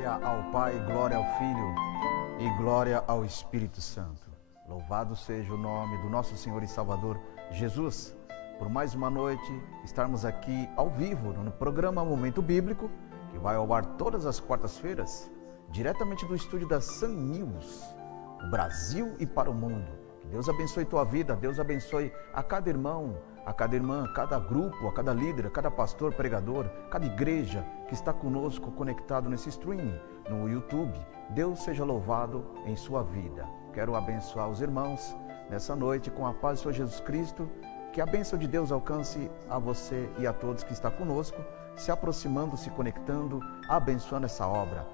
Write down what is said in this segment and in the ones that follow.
Glória ao Pai, glória ao Filho e glória ao Espírito Santo. Louvado seja o nome do nosso Senhor e Salvador Jesus, por mais uma noite estarmos aqui ao vivo no programa Momento Bíblico, que vai ao ar todas as quartas-feiras, diretamente do estúdio da Sun News, o Brasil e para o mundo. Que Deus abençoe tua vida, Deus abençoe a cada irmão, a cada irmã, a cada grupo, a cada líder, a cada pastor, pregador, cada igreja que está conosco conectado nesse streaming, no YouTube. Deus seja louvado em sua vida. Quero abençoar os irmãos nessa noite com a paz do Senhor Jesus Cristo. Que a bênção de Deus alcance a você e a todos que estão conosco, se aproximando, se conectando, abençoando essa obra,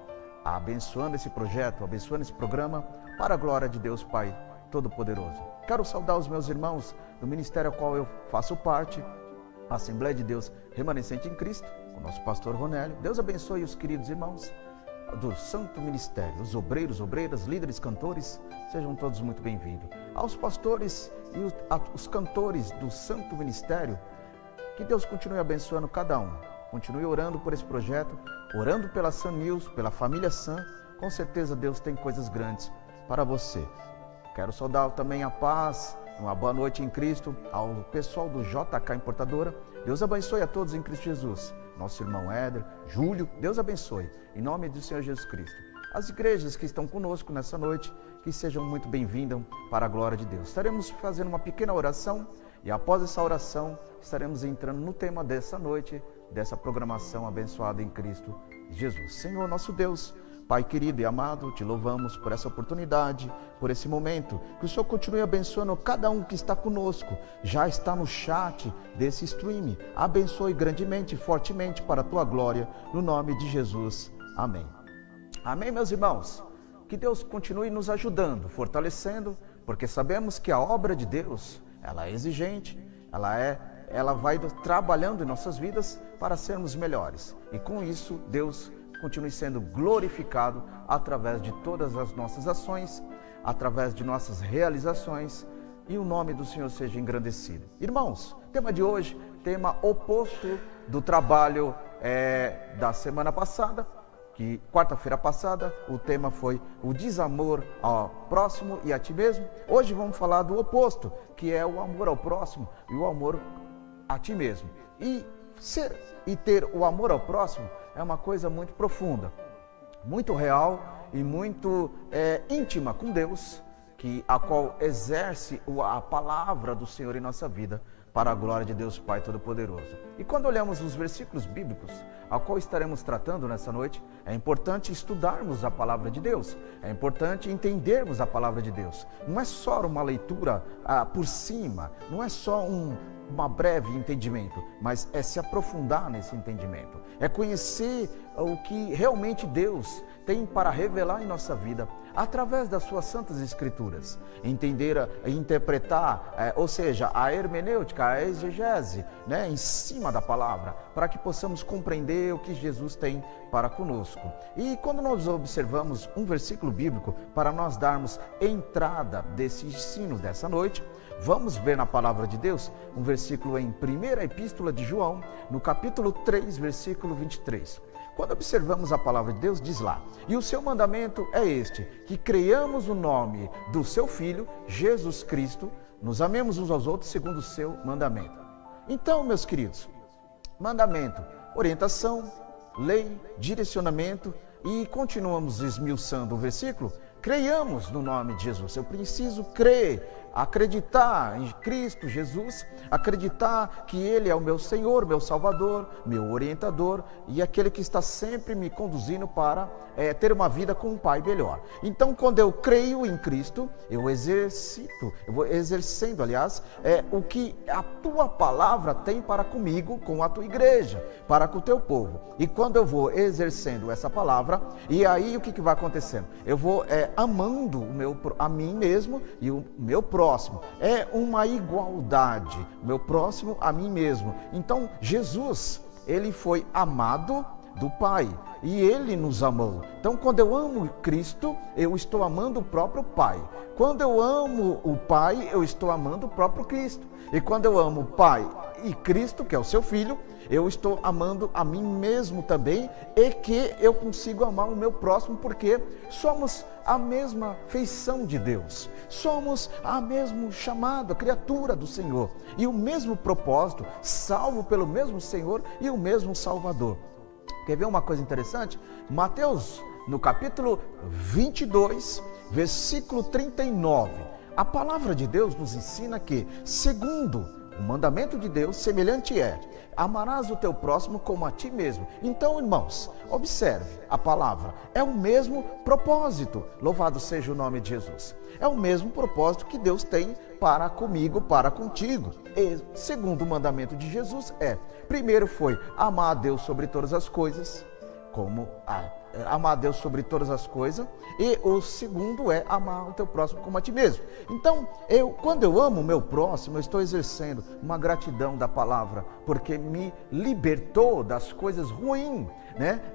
abençoando esse projeto, abençoando esse programa, para a glória de Deus Pai Todo-Poderoso. Quero saudar os meus irmãos do ministério ao qual eu faço parte, a Assembleia de Deus Remanescente em Cristo, com o nosso pastor Ronélio. Deus abençoe os queridos irmãos do Santo Ministério, os obreiros, obreiras, líderes, cantores, sejam todos muito bem-vindos. Aos pastores e os cantores do Santo Ministério, que Deus continue abençoando cada um. Continue orando por esse projeto, orando pela Sun News, pela família Sun. Com certeza Deus tem coisas grandes para você. Quero saudar também a paz, uma boa noite em Cristo, ao pessoal do JK Importadora. Deus abençoe a todos em Cristo Jesus. Nosso irmão Éder, Júlio, Deus abençoe, em nome do Senhor Jesus Cristo. As igrejas que estão conosco nessa noite, que sejam muito bem-vindas para a glória de Deus. Estaremos fazendo uma pequena oração e após essa oração estaremos entrando no tema dessa noite, dessa programação abençoada em Cristo Jesus. Senhor nosso Deus, Pai querido e amado, te louvamos por essa oportunidade, por esse momento. Que o Senhor continue abençoando cada um que está conosco, já está no chat desse stream. Abençoe grandemente, fortemente para a tua glória, no nome de Jesus. Amém. Amém, meus irmãos. Que Deus continue nos ajudando, fortalecendo, porque sabemos que a obra de Deus, ela é exigente, ela vai trabalhando em nossas vidas para sermos melhores. E com isso, Deus continue sendo glorificado através de todas as nossas ações, através de nossas realizações, e o nome do Senhor seja engrandecido. Irmãos, tema de hoje, tema oposto do trabalho da semana passada, que quarta-feira passada o tema foi o desamor ao próximo e a ti mesmo. Hoje vamos falar do oposto, que é o amor ao próximo e o amor a ti mesmo. E ter o amor ao próximo é uma coisa muito profunda, muito real e muito íntima com Deus, a qual exerce a palavra do Senhor em nossa vida, para a glória de Deus Pai Todo-Poderoso. E quando olhamos os versículos bíblicos, a qual estaremos tratando nessa noite, é importante estudarmos a palavra de Deus, é importante entendermos a palavra de Deus. Não é só uma leitura por cima, não é só uma breve entendimento, mas é se aprofundar nesse entendimento, é conhecer o que realmente Deus tem para revelar em nossa vida, através das suas santas escrituras, entender e interpretar, ou seja, a hermenêutica, a exegese, em cima da palavra, para que possamos compreender o que Jesus tem para conosco. E quando nós observamos um versículo bíblico, para nós darmos entrada desse ensino dessa noite, vamos ver na palavra de Deus um versículo em 1ª Epístola de João, no capítulo 3, versículo 23. Quando observamos a palavra de Deus, diz lá: e o seu mandamento é este, que creiamos no nome do seu Filho, Jesus Cristo, nos amemos uns aos outros segundo o seu mandamento. Então, meus queridos, mandamento, orientação, lei, direcionamento, e continuamos esmiuçando o versículo, creiamos no nome de Jesus. Eu preciso crer, acreditar em Cristo Jesus, acreditar que Ele é o meu Senhor, meu Salvador, meu orientador e aquele que está sempre me conduzindo para ter uma vida com um Pai melhor. Então, quando eu creio em Cristo, eu vou exercendo, o que a tua palavra tem para comigo, com a tua igreja, para com o teu povo. E quando eu vou exercendo essa palavra, e aí o que vai acontecendo? Eu vou amando a mim mesmo e o meu próximo. É uma igualdade, o meu próximo a mim mesmo. Então, Jesus, ele foi amado, do Pai e Ele nos amou. Então, quando eu amo Cristo, eu estou amando o próprio Pai. Quando eu amo o Pai, eu estou amando o próprio Cristo. E quando eu amo o Pai e Cristo, que é o seu Filho, eu estou amando a mim mesmo também, e que eu consigo amar o meu próximo, porque somos a mesma feição de Deus, somos a mesma chamada, criatura do Senhor, e o mesmo propósito, salvo pelo mesmo Senhor e o mesmo Salvador. Quer ver uma coisa interessante? Mateus, no capítulo 22, versículo 39, a palavra de Deus nos ensina que, segundo o mandamento de Deus, semelhante é: amarás o teu próximo como a ti mesmo. Então, irmãos, observe a palavra, é o mesmo propósito, louvado seja o nome de Jesus. É o mesmo propósito que Deus tem para comigo, para contigo. E, segundo o mandamento de Jesus, primeiro foi amar a Deus sobre todas as coisas, amar a Deus sobre todas as coisas, e o segundo é amar o teu próximo como a ti mesmo. Então, quando eu amo o meu próximo, eu estou exercendo uma gratidão da palavra, porque me libertou das coisas ruins,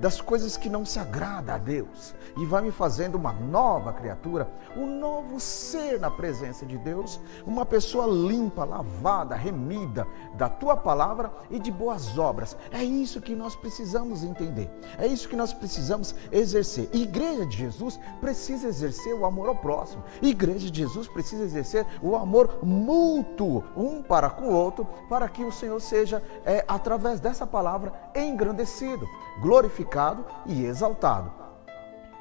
das coisas que não se agrada a Deus, e vai me fazendo uma nova criatura, um novo ser na presença de Deus, uma pessoa limpa, lavada, remida da tua palavra e de boas obras. É isso que nós precisamos entender, é isso que nós precisamos exercer. Igreja de Jesus precisa exercer o amor ao próximo, Igreja de Jesus precisa exercer o amor mútuo, um para com o outro, para que o Senhor seja, através dessa palavra, engrandecido, glorificado e exaltado.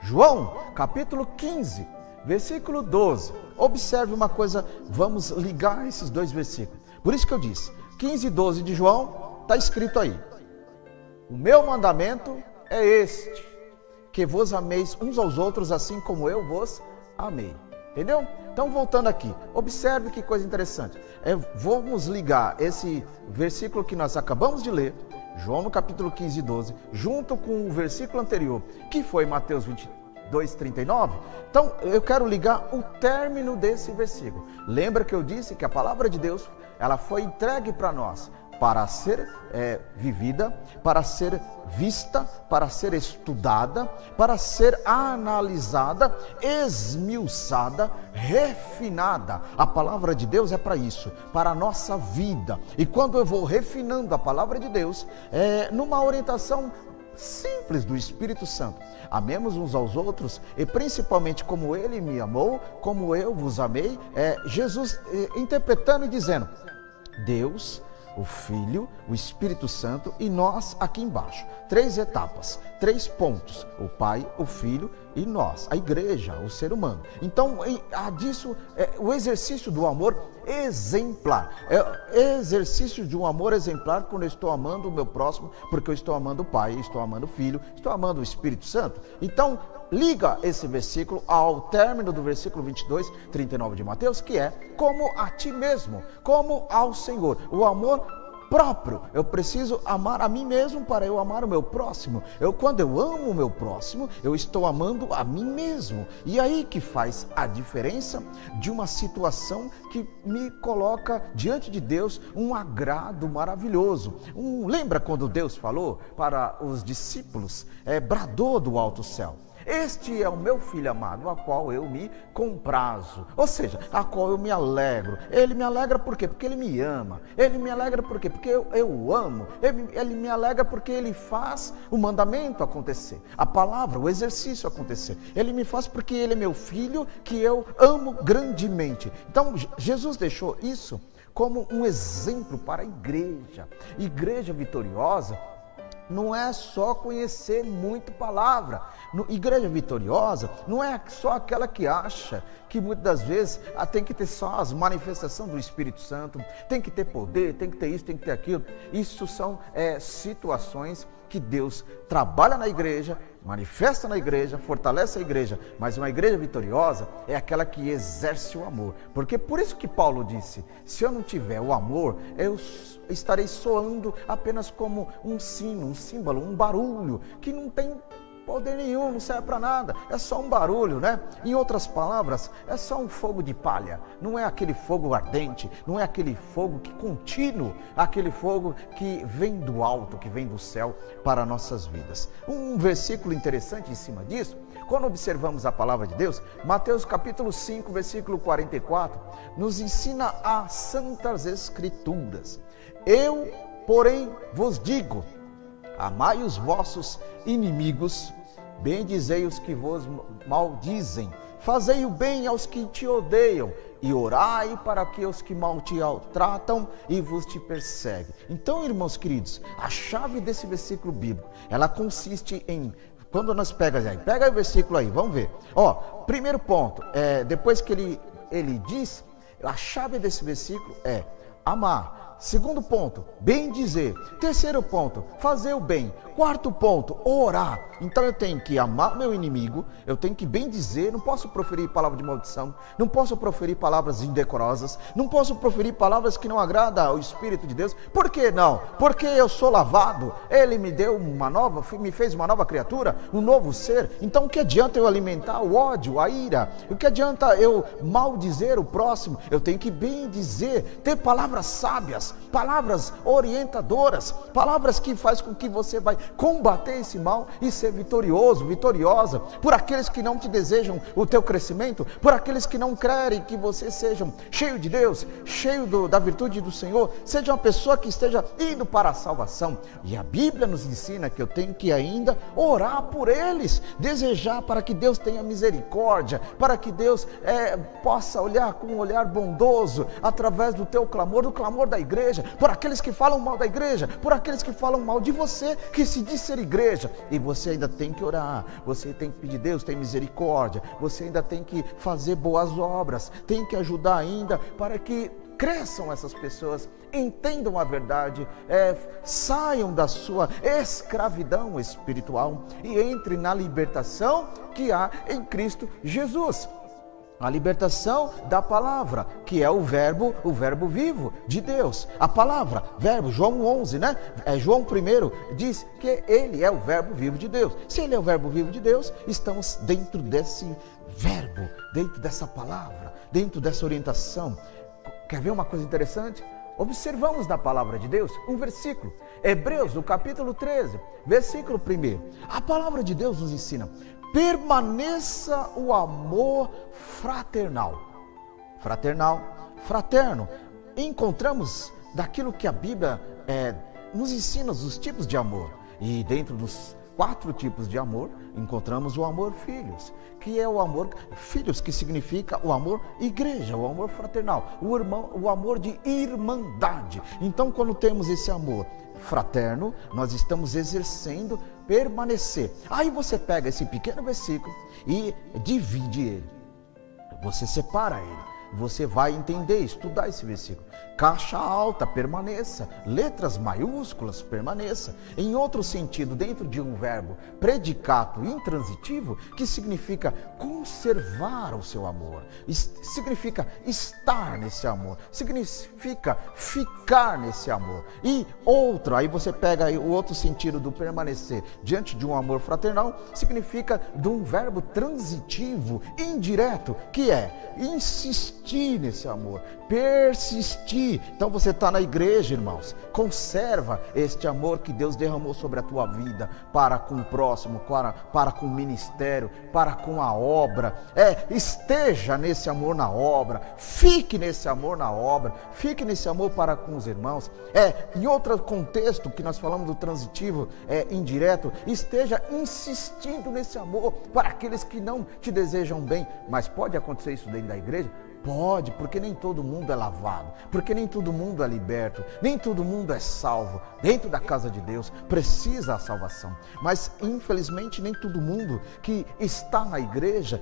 João, capítulo 15, versículo 12. Observe uma coisa, vamos ligar esses dois versículos. Por isso que eu disse, 15 e 12 de João, está escrito aí: o meu mandamento é este, que vos ameis uns aos outros assim como eu vos amei. Entendeu? Então, voltando aqui, observe que coisa interessante. Vamos ligar esse versículo que nós acabamos de ler, João no capítulo 15 e 12, junto com o versículo anterior, que foi Mateus 22, 39. Então, eu quero ligar o término desse versículo. Lembra que eu disse que a palavra de Deus, ela foi entregue para nós, para ser vivida, para ser vista, para ser estudada, para ser analisada, esmiuçada, refinada. A palavra de Deus é para isso, para a nossa vida. E quando eu vou refinando a palavra de Deus, numa orientação simples do Espírito Santo, amemos uns aos outros, e principalmente como Ele me amou, como eu vos amei, Jesus interpretando e dizendo: Deus, o Filho, o Espírito Santo e nós aqui embaixo. 3 etapas, 3 pontos: o Pai, o Filho e nós, a igreja, o ser humano. Então, disso o exercício do amor exemplar. Exercício de um amor exemplar quando eu estou amando o meu próximo, porque eu estou amando o Pai, estou amando o Filho, estou amando o Espírito Santo. Então, liga esse versículo ao término do versículo 22, 39 de Mateus, que é como a ti mesmo, como ao Senhor. O amor próprio. Eu preciso amar a mim mesmo para eu amar o meu próximo. Quando eu amo o meu próximo, eu estou amando a mim mesmo. E aí que faz a diferença de uma situação que me coloca diante de Deus um agrado maravilhoso. Lembra quando Deus falou para os discípulos, bradou do alto céu: este é o meu filho amado, a qual eu me comprazo, ou seja, a qual eu me alegro. Ele me alegra por quê? Porque Ele me ama. Ele me alegra por quê? Porque eu amo. Ele me alegra porque Ele faz o mandamento acontecer, a palavra, o exercício acontecer. Ele me faz porque Ele é meu filho, que eu amo grandemente. Então, Jesus deixou isso como um exemplo para a igreja. Igreja vitoriosa não é só conhecer muito palavra. Igreja vitoriosa não é só aquela que acha que muitas das vezes tem que ter só as manifestações do Espírito Santo, tem que ter poder, tem que ter isso, tem que ter aquilo. Isso são situações que Deus trabalha na igreja, manifesta na igreja, fortalece a igreja, mas uma igreja vitoriosa é aquela que exerce o amor. Porque por isso que Paulo disse: se eu não tiver o amor, eu estarei soando apenas como um sino, um símbolo, um barulho, que não tem poder nenhum, não serve para nada, é só um barulho, né? Em outras palavras, é só um fogo de palha, não é aquele fogo ardente, não é aquele fogo que contínuo, aquele fogo que vem do alto, que vem do céu para nossas vidas. Um versículo interessante em cima disso, quando observamos a palavra de Deus, Mateus capítulo 5, versículo 44, nos ensina as santas escrituras. Eu, porém, vos digo, amai os vossos inimigos, bendizei os que vos maldizem, fazei o bem aos que te odeiam, e orai para que os que mal te tratam e vos te perseguem. Então, irmãos queridos, a chave desse versículo bíblico, ela consiste em, quando nós pega o versículo aí, vamos ver. Primeiro ponto, depois que ele diz, a chave desse versículo é amar. Segundo ponto, bem dizer. Terceiro ponto, fazer o bem. Quarto ponto, orar. Então eu tenho que amar meu inimigo, eu tenho que bem dizer, não posso proferir palavra de maldição, não posso proferir palavras indecorosas, não posso proferir palavras que não agradam ao Espírito de Deus. Por que não? Porque eu sou lavado, Ele me deu me fez uma nova criatura, um novo ser. Então o que adianta eu alimentar o ódio, a ira? O que adianta eu maldizer o próximo? Eu tenho que bem dizer, ter palavras sábias, palavras orientadoras, palavras que faz com que você vai combater esse mal e ser vitorioso, vitoriosa, por aqueles que não te desejam o teu crescimento, por aqueles que não querem que você seja cheio de Deus, cheio da virtude do Senhor, seja uma pessoa que esteja indo para a salvação. E a Bíblia nos ensina que eu tenho que ainda orar por eles, desejar para que Deus tenha misericórdia, para que Deus possa olhar com um olhar bondoso, através do teu clamor, do clamor da igreja, por aqueles que falam mal da igreja, por aqueles que falam mal de você, que se diz ser igreja. E você ainda tem que orar, você tem que pedir, Deus tem misericórdia, você ainda tem que fazer boas obras, tem que ajudar ainda para que cresçam essas pessoas, entendam a verdade, saiam da sua escravidão espiritual e entrem na libertação que há em Cristo Jesus. A libertação da palavra, que é o verbo vivo de Deus. A palavra, verbo, João 11, né? João 1 diz que ele é o verbo vivo de Deus. Se ele é o verbo vivo de Deus, estamos dentro desse verbo, dentro dessa palavra, dentro dessa orientação. Quer ver uma coisa interessante? Observamos na palavra de Deus um versículo, Hebreus, no capítulo 13, versículo 1. A palavra de Deus nos ensina: permaneça o amor fraternal. Fraterno. Encontramos daquilo que a Bíblia nos ensina, os tipos de amor. E dentro dos 4 tipos de amor, encontramos o amor filhos, que é o amor filhos, que significa o amor igreja, o amor fraternal, o amor de irmandade. Então, quando temos esse amor fraterno, nós estamos exercendo permanecer. Aí você pega esse pequeno versículo e divide ele, você separa ele, você vai entender, estudar esse versículo. Caixa alta, permaneça. Letras maiúsculas, permaneça. Em outro sentido, dentro de um verbo predicato intransitivo, que significa conservar o seu amor, significa estar nesse amor, significa ficar nesse amor. E outro, aí você pega aí o outro sentido do permanecer diante de um amor fraternal, significa de um verbo transitivo, indireto, que é insistir nesse amor, persistir. Então você está na igreja, irmãos, conserva este amor que Deus derramou sobre a tua vida, para com o próximo, para com o ministério, para com a obra. Esteja nesse amor na obra, fique nesse amor na obra, fique nesse amor para com os irmãos. Em outro contexto que nós falamos do transitivo indireto, esteja insistindo nesse amor para aqueles que não te desejam bem. Mas pode acontecer isso dentro da igreja? Pode, porque nem todo mundo é lavado, porque nem todo mundo é liberto, nem todo mundo é salvo. Dentro da casa de Deus precisa a salvação, mas infelizmente nem todo mundo que está na igreja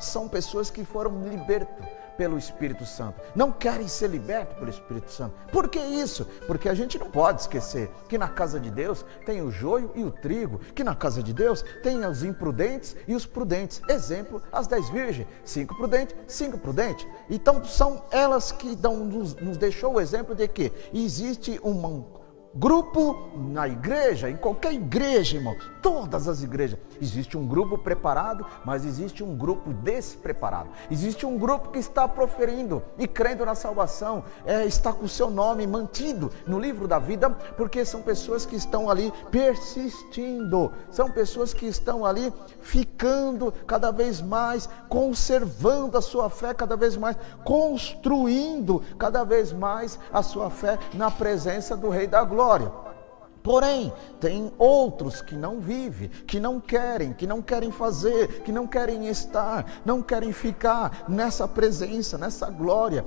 são pessoas que foram libertos pelo Espírito Santo, não querem ser libertos pelo Espírito Santo. Por que isso? Porque a gente não pode esquecer que na casa de Deus tem o joio e o trigo, que na casa de Deus tem os imprudentes e os prudentes. Exemplo, as 10 virgens, 5 prudentes, 5 prudentes. Então são elas que nos deixou o exemplo de que existe grupo na igreja, em qualquer igreja, irmão, todas as igrejas, existe um grupo preparado, mas existe um grupo despreparado. Existe um grupo que está proferindo e crendo na salvação, está com o seu nome mantido no livro da vida, porque são pessoas que estão ali persistindo, são pessoas que estão ali ficando cada vez mais, conservando a sua fé cada vez mais, construindo cada vez mais a sua fé na presença do Rei da Glória. Porém, tem outros que não vivem, que não querem fazer, que não querem estar, não querem ficar nessa presença, nessa glória,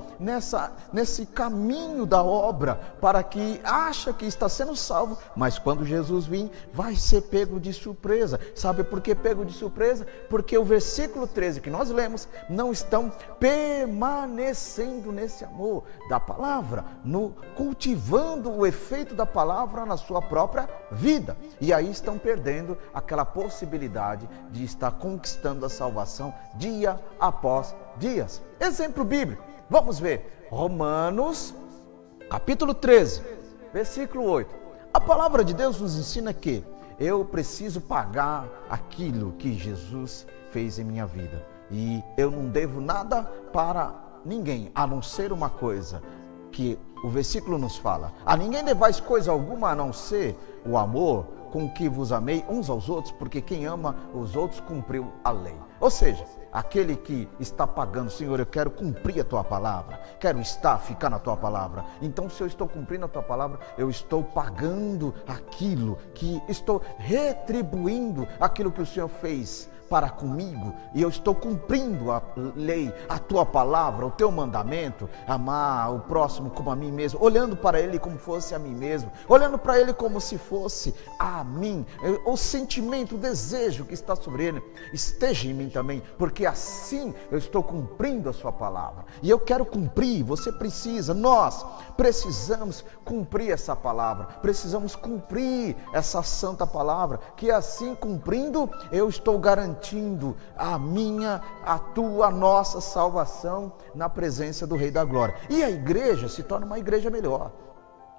nesse caminho da obra, para que acha que está sendo salvo, mas quando Jesus vir, vai ser pego de surpresa. Sabe por que pego de surpresa? Porque o versículo 13 que nós lemos, não estão permanecendo nesse amor da palavra, cultivando o efeito da palavra na sua própria vida, e aí estão perdendo aquela possibilidade de estar conquistando a salvação dia após dia. Exemplo bíblico, vamos ver Romanos capítulo 13, versículo 8. A palavra de Deus nos ensina que eu preciso pagar aquilo que Jesus fez em minha vida, e eu não devo nada para ninguém, a não ser uma coisa que o versículo nos fala: a ninguém devais coisa alguma a não ser o amor com que vos amei uns aos outros, porque quem ama os outros cumpriu a lei. Ou seja, aquele que está pagando: Senhor, eu quero cumprir a tua palavra, quero ficar na tua palavra. Então, se eu estou cumprindo a tua palavra, eu estou pagando aquilo, que estou retribuindo aquilo que o Senhor fez para comigo, e eu estou cumprindo a lei, a tua palavra, o teu mandamento, amar o próximo como a mim mesmo, olhando para ele como fosse a mim mesmo, olhando para ele como se fosse a mim. O sentimento, o desejo que está sobre ele esteja em mim também, porque assim eu estou cumprindo a sua palavra, e eu quero cumprir. Você precisa, nós precisamos cumprir essa palavra, precisamos cumprir essa santa palavra, que assim cumprindo, eu estou garantindo a tua, a nossa salvação na presença do Rei da Glória. E a igreja se torna uma igreja melhor.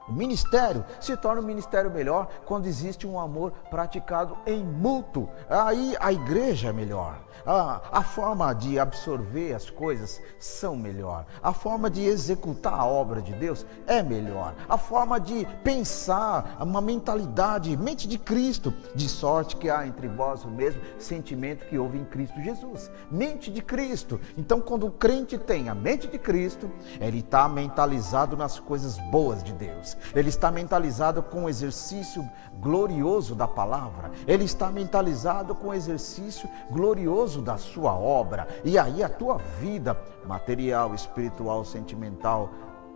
O ministério se torna um ministério melhor quando existe um amor praticado em mútuo. Aí a igreja é melhor. A forma de absorver as coisas são melhor. A forma de executar a obra de Deus é melhor. A forma de pensar, uma mentalidade, mente de Cristo, de sorte que há entre vós o mesmo sentimento que houve em Cristo Jesus. Mente de Cristo. Então, quando o crente tem a mente de Cristo, ele está mentalizado nas coisas boas de Deus. Ele está mentalizado com o exercício glorioso da palavra. Ele está mentalizado com o exercício glorioso da sua obra. E aí a tua vida material, espiritual, sentimental,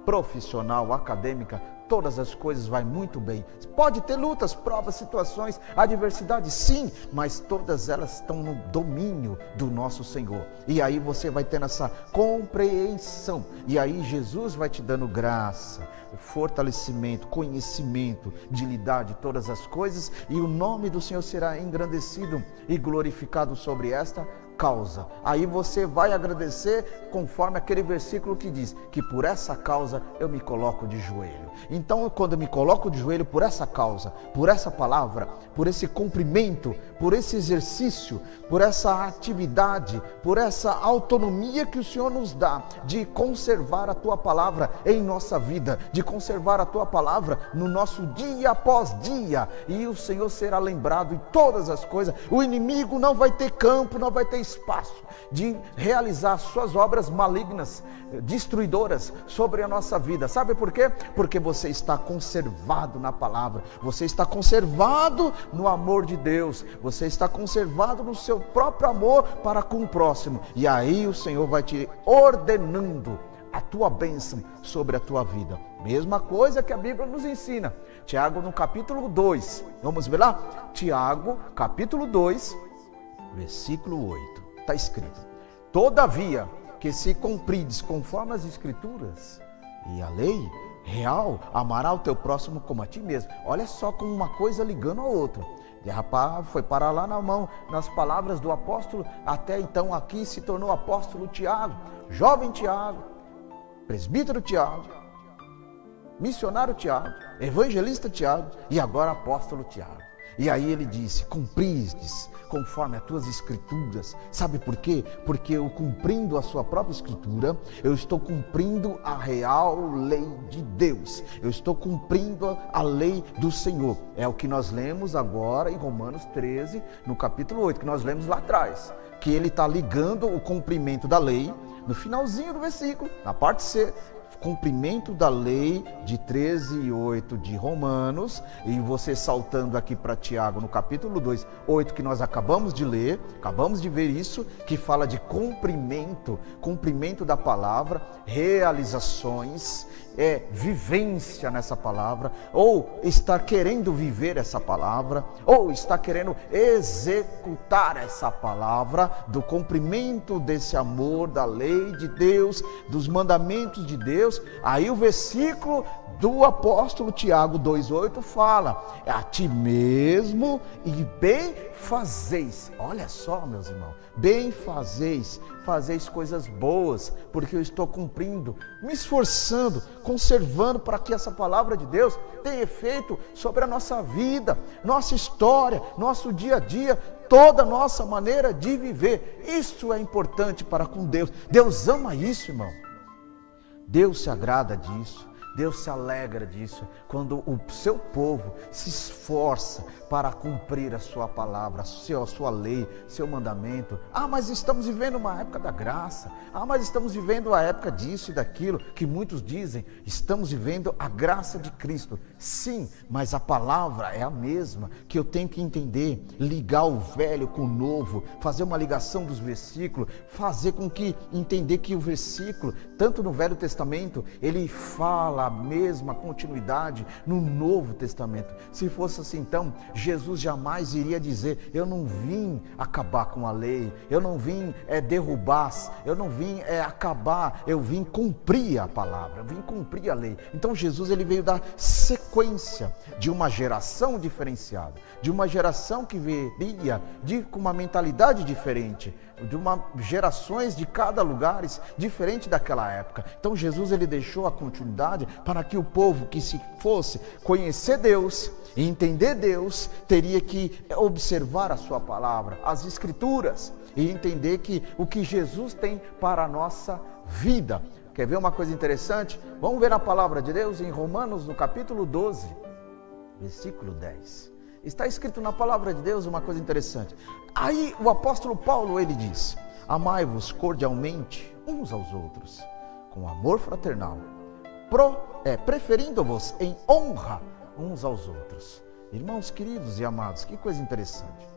profissional, acadêmica, todas as coisas vai muito bem. Pode ter lutas, provas, situações, adversidades, sim, mas todas elas estão no domínio do nosso Senhor. E aí você vai tendo essa compreensão, e aí Jesus vai te dando graça, fortalecimento, conhecimento de lidar de todas as coisas, e o nome do Senhor será engrandecido e glorificado sobre esta causa. Aí você vai agradecer conforme aquele versículo que diz que por essa causa eu me coloco de joelho. Então, quando eu me coloco de joelho por essa causa, por essa palavra, por esse cumprimento, por esse exercício, por essa atividade, por essa autonomia que o Senhor nos dá de conservar a tua palavra em nossa vida, de conservar a tua palavra no nosso dia após dia, e o Senhor será lembrado em todas as coisas. O inimigo não vai ter campo, não vai ter espaço de realizar suas obras malignas, destruidoras sobre a nossa vida. Sabe por quê? Porque você está conservado na palavra, você está conservado no amor de Deus, você está conservado no seu próprio amor para com o próximo, e aí o Senhor vai te ordenando a tua bênção sobre a tua vida. Mesma coisa que a Bíblia nos ensina. Tiago no capítulo 2, vamos ver lá? Tiago capítulo 2, versículo 8, está escrito: todavia que se cumprides conforme as escrituras e a lei real, amará o teu próximo como a ti mesmo. Olha só como uma coisa ligando a outra. E rapaz, foi parar lá na mão, nas palavras do apóstolo, até então aqui se tornou apóstolo Tiago, jovem Tiago, presbítero Tiago, missionário Tiago, evangelista Tiago e agora apóstolo Tiago. E aí ele disse: cumpristes conforme as tuas escrituras. Sabe por quê? Porque eu, cumprindo a sua própria escritura, eu estou cumprindo a real lei de Deus. Eu estou cumprindo a lei do Senhor. É o que nós lemos agora em Romanos 13, no capítulo 8, que nós lemos lá atrás. Que ele está ligando o cumprimento da lei, no finalzinho do versículo, na parte C, cumprimento da lei de 13:8 de Romanos, e você saltando aqui para Tiago no capítulo 2, 8, que nós acabamos de ler, acabamos de ver isso, que fala de cumprimento da palavra, realizações, vivência nessa palavra, ou estar querendo viver essa palavra, ou estar querendo executar essa palavra, do cumprimento desse amor, da lei de Deus, dos mandamentos de Deus. Aí o versículo do apóstolo Tiago 2:8 fala: a ti mesmo e bem fazeis. Olha só, meus irmãos, bem fazeis coisas boas, porque eu estou cumprindo, me esforçando, conservando para que essa palavra de Deus tenha efeito sobre a nossa vida, nossa história, nosso dia a dia, toda a nossa maneira de viver. Isso é importante para com Deus. Deus ama isso, irmão. Deus se agrada disso. Deus se alegra disso, quando o seu povo se esforça para cumprir a sua palavra, a sua lei, seu mandamento. Mas estamos vivendo uma época da graça. Mas estamos vivendo a época disso e daquilo, que muitos dizem. Estamos vivendo a graça de Cristo. Sim, mas a palavra é a mesma, que eu tenho que entender, ligar o velho com o novo, fazer uma ligação dos versículos, fazer com que entender que o versículo, tanto no Velho Testamento, ele fala a mesma continuidade no Novo Testamento. Se fosse assim, então, Jesus jamais iria dizer: eu não vim acabar com a lei, eu não vim derrubar, eu não vim acabar, eu vim cumprir a palavra, eu vim cumprir a lei. Então Jesus, ele veio dar sequência de uma geração diferenciada, de uma geração que viria com uma mentalidade diferente, de gerações de cada lugar diferente daquela época. Então Jesus, ele deixou a continuidade para que o povo que se fosse conhecer Deus e entender Deus, teria que observar a sua palavra, as escrituras, e entender que o que Jesus tem para a nossa vida. Quer ver uma coisa interessante? Vamos ver a palavra de Deus em Romanos, no capítulo 12, versículo 10. Está escrito na palavra de Deus uma coisa interessante. Aí o apóstolo Paulo, ele diz: amai-vos cordialmente uns aos outros, com amor fraternal, preferindo-vos em honra uns aos outros. Irmãos queridos e amados, que coisa interessante.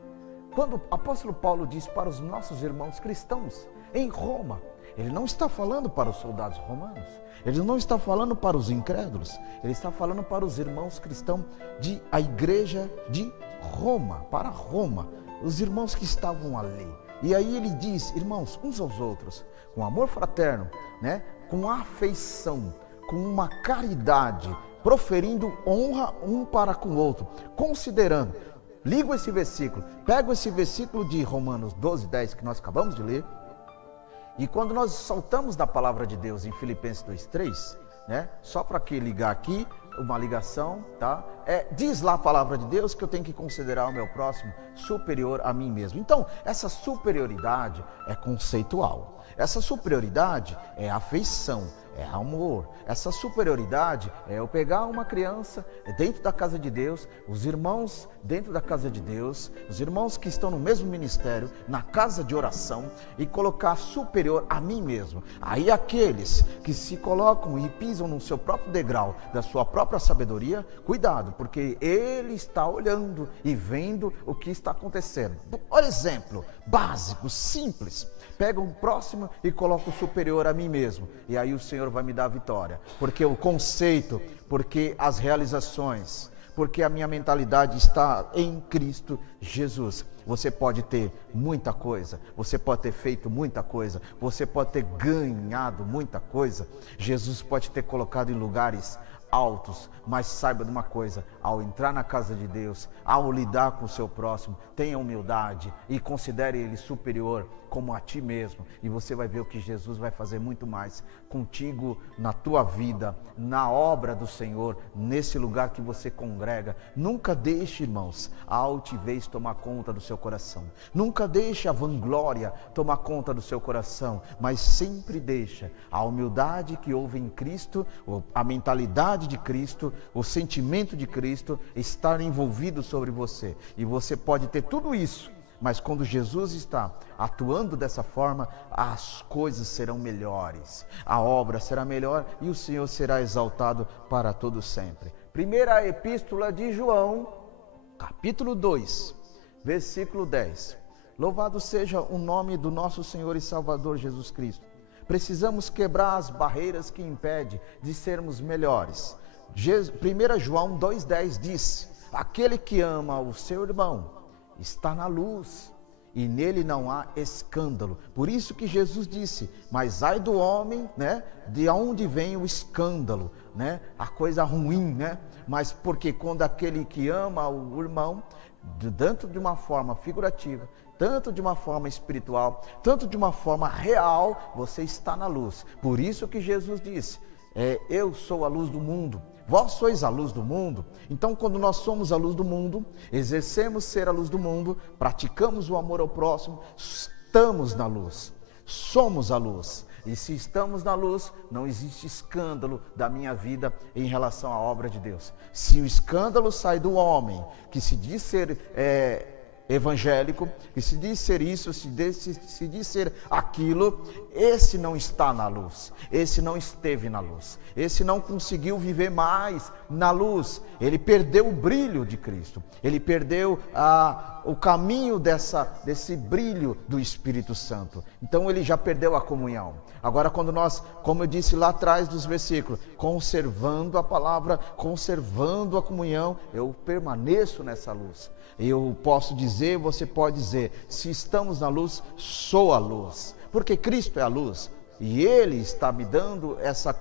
Quando o apóstolo Paulo diz para os nossos irmãos cristãos em Roma, ele não está falando para os soldados romanos, ele não está falando para os incrédulos, ele está falando para os irmãos cristãos a igreja de Roma, para Roma, os irmãos que estavam ali. E aí ele diz: irmãos, uns aos outros, com amor fraterno, com afeição, com uma caridade, proferindo honra um para com o outro, considerando. Ligo esse versículo, pego esse versículo de Romanos 12:10 que nós acabamos de ler, e quando nós saltamos da palavra de Deus em Filipenses 2:3, só para que ligar aqui, uma ligação, tá? Diz lá a palavra de Deus que eu tenho que considerar o meu próximo superior a mim mesmo. Então, essa superioridade é conceitual, essa superioridade é afeição, é amor. Essa superioridade é eu pegar uma criança dentro da casa de Deus, os irmãos dentro da casa de Deus, os irmãos que estão no mesmo ministério, na casa de oração, e colocar superior a mim mesmo. Aí aqueles que se colocam e pisam no seu próprio degrau, da sua própria sabedoria, cuidado, porque ele está olhando e vendo o que está acontecendo. Por exemplo, básico, simples. Pega um próximo e coloca o superior a mim mesmo. E aí o Senhor vai me dar a vitória. Porque o conceito, porque as realizações, porque a minha mentalidade está em Cristo Jesus. Você pode ter muita coisa, você pode ter feito muita coisa, você pode ter ganhado muita coisa. Jesus pode ter colocado em lugares altos, mas saiba de uma coisa: ao entrar na casa de Deus, ao lidar com o seu próximo, tenha humildade e considere ele superior como a ti mesmo, e você vai ver o que Jesus vai fazer muito mais contigo, na tua vida, na obra do Senhor, nesse lugar que você congrega. Nunca deixe, irmãos, a altivez tomar conta do seu coração, nunca deixe a vanglória tomar conta do seu coração, mas sempre deixa a humildade que houve em Cristo, a mentalidade de Cristo, o sentimento de Cristo estar envolvido sobre você, e você pode ter tudo isso, mas quando Jesus está atuando dessa forma, as coisas serão melhores, a obra será melhor e o Senhor será exaltado para todo sempre. Primeira epístola de João, capítulo 2, versículo 10. Louvado seja o nome do nosso Senhor e Salvador Jesus Cristo. Precisamos quebrar as barreiras que impedem de sermos melhores. 1 João 2,10 diz: aquele que ama o seu irmão está na luz, e nele não há escândalo. Por isso que Jesus disse: mas ai do homem, né, de onde vem o escândalo, né, a coisa ruim, né? Mas porque quando aquele que ama o irmão, tanto de uma forma figurativa, tanto de uma forma espiritual, tanto de uma forma real, você está na luz. Por isso que Jesus disse: eu sou a luz do mundo. Vós sois a luz do mundo. Então, quando nós somos a luz do mundo, exercemos ser a luz do mundo, praticamos o amor ao próximo, estamos na luz, somos a luz. E se estamos na luz, não existe escândalo da minha vida em relação à obra de Deus. Se o escândalo sai do homem, que se diz ser evangélico, que se diz ser isso, se diz ser aquilo, esse não está na luz, esse não esteve na luz, esse não conseguiu viver mais na luz, ele perdeu o brilho de Cristo, ele perdeu o caminho desse brilho do Espírito Santo, então ele já perdeu a comunhão. Agora, quando nós, como eu disse lá atrás dos versículos, conservando a palavra, conservando a comunhão, eu permaneço nessa luz. Eu posso dizer, você pode dizer: se estamos na luz, sou a luz, porque Cristo é a luz, e Ele está me dando essa